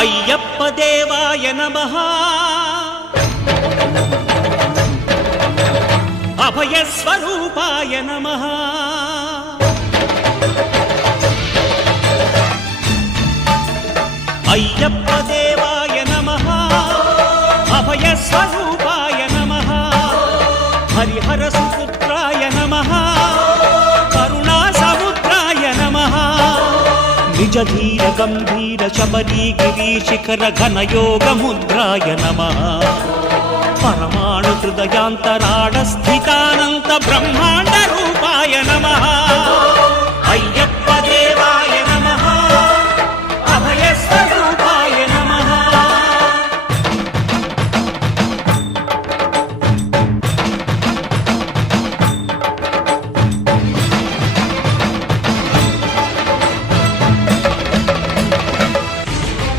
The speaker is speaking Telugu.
అయ్యప్ప దేవాయ నమః అభయ స్వరూపాయ నమః అయ్యప్ప దేవాయ నమః అభయ స్వరూపాయ నమః హరిహర సుపుత్రాయ నమః కరుణా సముద్రాయ నమః నిజ ధీర గంభీర శబరీ గిరి శిఖర ఘన యోగ ముద్రాయ నమః పరమాణు హృదయాంతరాళ స్థితానంత బ్రహ్మాండ రూపాయ నమః అయ్యప్ప